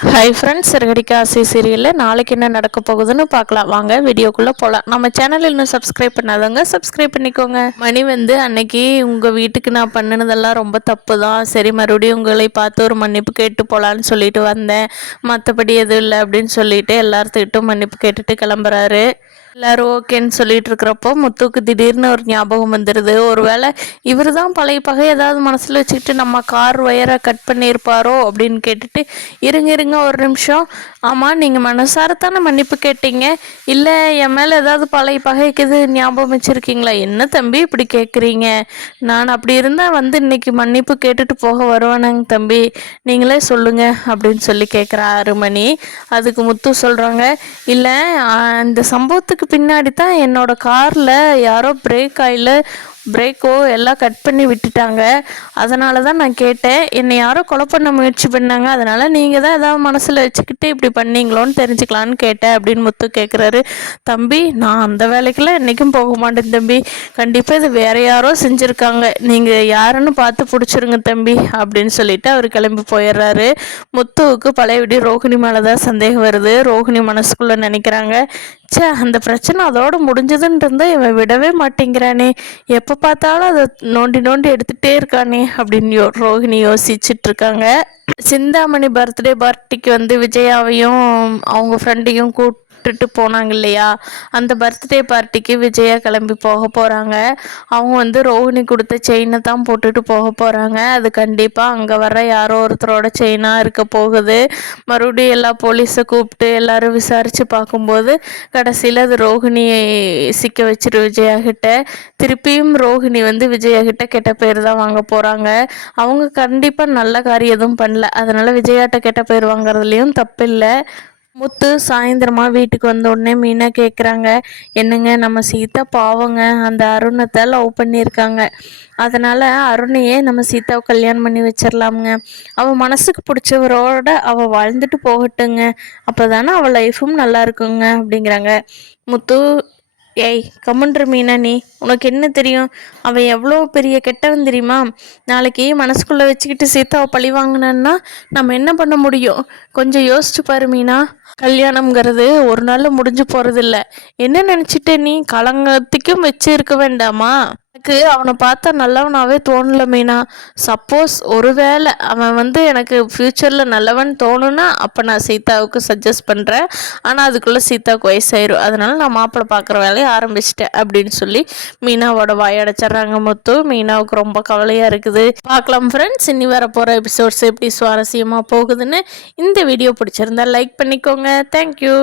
Hi friends, Siragadikka ஆசை சீரியலில் நாளைக்கு என்ன நடக்க போகுதுன்னு பார்க்கலாம். வாங்க வீடியோக்குள்ளே போகலாம். நம்ம சேனல் இன்னும் சப்ஸ்கிரைப் பண்ணாதவங்க சப்ஸ்கிரைப் பண்ணிக்கோங்க. மணி அன்னைக்கு உங்கள் வீட்டுக்கு நான் பண்ணினதெல்லாம் ரொம்ப தப்பு தான். சரி, மறுபடியும் உங்களை பார்த்து ஒரு மன்னிப்பு கேட்டு போகலான்னு சொல்லிட்டு வந்தேன். மற்றபடி எதுவும் இல்லை அப்படின்னு சொல்லிட்டு எல்லாத்துக்கிட்டும் மன்னிப்பு கேட்டுட்டு கிளம்புறாரு. எல்லோரும் ஓகேன்னு சொல்லிட்டு இருக்கிறப்போ முத்துக்கு திடீர்னு ஒரு ஞாபகம் வந்துடுது. ஒருவேளை இவர் தான் பழைய பகை ஏதாவது மனசில் வச்சுக்கிட்டு நம்ம கார் ஒயரை கட் பண்ணியிருப்பாரோ அப்படின்னு கேட்டுட்டு, இருங்க ஒரு நிமிஷம், ஆமாம் நீங்கள் மனசாரத்தானே மன்னிப்பு கேட்டீங்க, இல்லை என் மேலே ஏதாவது பழைய பகைக்குது ஞாபகம் வச்சுருக்கீங்களா? என்ன தம்பி இப்படி கேட்குறீங்க? நான் அப்படி இருந்தால் இன்னைக்கு மன்னிப்பு கேட்டுட்டு போக வருவானாங்க தம்பி, நீங்களே சொல்லுங்கள் அப்படின்னு சொல்லி கேட்குறா அருமணி. அதுக்கு முத்து சொல்கிறாங்க, இல்லை இந்த சம்பவத்துக்கு பின்னாடி தான் என்னோட காரில் யாரோ பிரேக்கோ எல்லாம் கட் பண்ணி விட்டுட்டாங்க. அதனால தான் நான் கேட்டேன். என்னை யாரோ கொலை பண்ண முயற்சி பண்ணாங்க. அதனால் நீங்கள் தான் ஏதாவது மனசில் வச்சுக்கிட்டு இப்படி பண்ணீங்களோன்னு தெரிஞ்சுக்கலான்னு கேட்டேன் அப்படின்னு முத்து கேட்குறாரு. தம்பி, நான் அந்த வேலைக்கெல்லாம் என்றைக்கும் போக மாட்டேன் தம்பி. கண்டிப்பாக இது வேற யாரோ செஞ்சுருக்காங்க. நீங்கள் யாருன்னு பார்த்து பிடிச்சிருங்க தம்பி அப்படின்னு சொல்லிட்டு அவர் கிளம்பி போயிடுறாரு. முத்துவுக்கு பழையபடி ரோஹிணி மேலே தான் சந்தேகம் வருது. ரோஹிணி மனசுக்குள்ளே நினைக்கிறாங்க, அந்த பிரச்சனை அதோட முடிஞ்சதுன்னு இருந்தால் இவன் விடவே மாட்டேங்கிறானே, எப்போ பார்த்தாலும் அதை நோண்டி நோண்டி எடுத்துகிட்டே இருக்கானே அப்படின்னு ரோஹிணி யோசிச்சுட்டு இருக்காங்க. சிந்தாமணி பர்த்டே பார்ட்டிக்கு விஜயாவையும் அவங்க ஃப்ரெண்டையும் கூப்பிட்டுட்டு போனாங்க இல்லையா, அந்த பர்த்டே பார்ட்டிக்கு விஜயா கிளம்பி போக போகிறாங்க. அவங்க ரோஹிணி கொடுத்த செயினை தான் போட்டுட்டு போக போகிறாங்க. அது கண்டிப்பாக அங்கே வர யாரோ ஒருத்தரோட செயினாக இருக்க போகுது. மறுபடியும் எல்லா போலீஸை கூப்பிட்டு எல்லாரும் விசாரித்து பார்க்கும்போது கடைசியில் அது ரோஹிணியை சிக்க வச்சிரு விஜயா கிட்ட. திருப்பியும் ரோஹிணி விஜயா கிட்ட கெட்ட பேர் தான் வாங்க போகிறாங்க. அவங்க கண்டிப்பாக நல்ல காரியம் எதுவும் பண்ணல, அதனால் விஜயாட்ட கெட்ட பேர் வாங்குறதுலேயும் தப்பில்லை. முத்து சாயந்தரமா வீட்டுக்கு வந்த உடனே மீனா கேட்குறாங்க, என்னங்க நம்ம சீதா பாவங்க, அந்த அருணத்தை லவ் பண்ணியிருக்காங்க, அதனால் அருணையே நம்ம சீதாவை கல்யாணம் பண்ணி வச்சிடலாமுங்க, அவள் மனசுக்கு பிடிச்சவரோட அவள் வாழ்ந்துட்டு போகட்டுங்க, அப்போ தானே அவள் லைஃபும் நல்லா இருக்குங்க அப்படிங்கிறாங்க. முத்து, ஏய் கம்முன்ற மீனா, நீ உனக்கு என்ன தெரியும், அவன் எவ்வளோ பெரிய கெட்டவன் தெரியுமா? நாளைக்கு மனசுக்குள்ளே வச்சுக்கிட்டு சீதாவை பழி வாங்கினான்னா நம்ம என்ன பண்ண முடியும்? கொஞ்சம் யோசிச்சு பாரு மீனா. கல்யாணம்ங்கிறது ஒரு நாளில் முடிஞ்சு போகிறதில்ல. என்ன நினச்சிட்டு நீ கலங்கத்துக்கும் வச்சு இருக்க வேண்டாமா? எனக்கு அவனை பார்த்தா நல்லவனாகவே தோணல மீனா. சப்போஸ் ஒருவேளை அவன் எனக்கு ஃப்யூச்சரில் நல்லவன் தோணுன்னா அப்போ நான் சீதாவுக்கு சஜஸ்ட் பண்ணுறேன். ஆனால் அதுக்குள்ளே சீதாவுக்கு வயசாயிரும், அதனால நான் மாப்பிள்ளை பார்க்குற வேலையை ஆரம்பிச்சிட்டேன் அப்படின்னு சொல்லி மீனாவோட வாயடைச்சிட்றாங்க முத்து. மீனாவுக்கு ரொம்ப கவலையாக இருக்குது. பார்க்கலாம் ஃப்ரெண்ட்ஸ், இனி வர போகிற எபிசோட்ஸ் எப்படி சுவாரஸ்யமாக போகுதுன்னு. இந்த வீடியோ பிடிச்சிருந்தா லைக் பண்ணிக்கோங்க. தேங்க்யூ.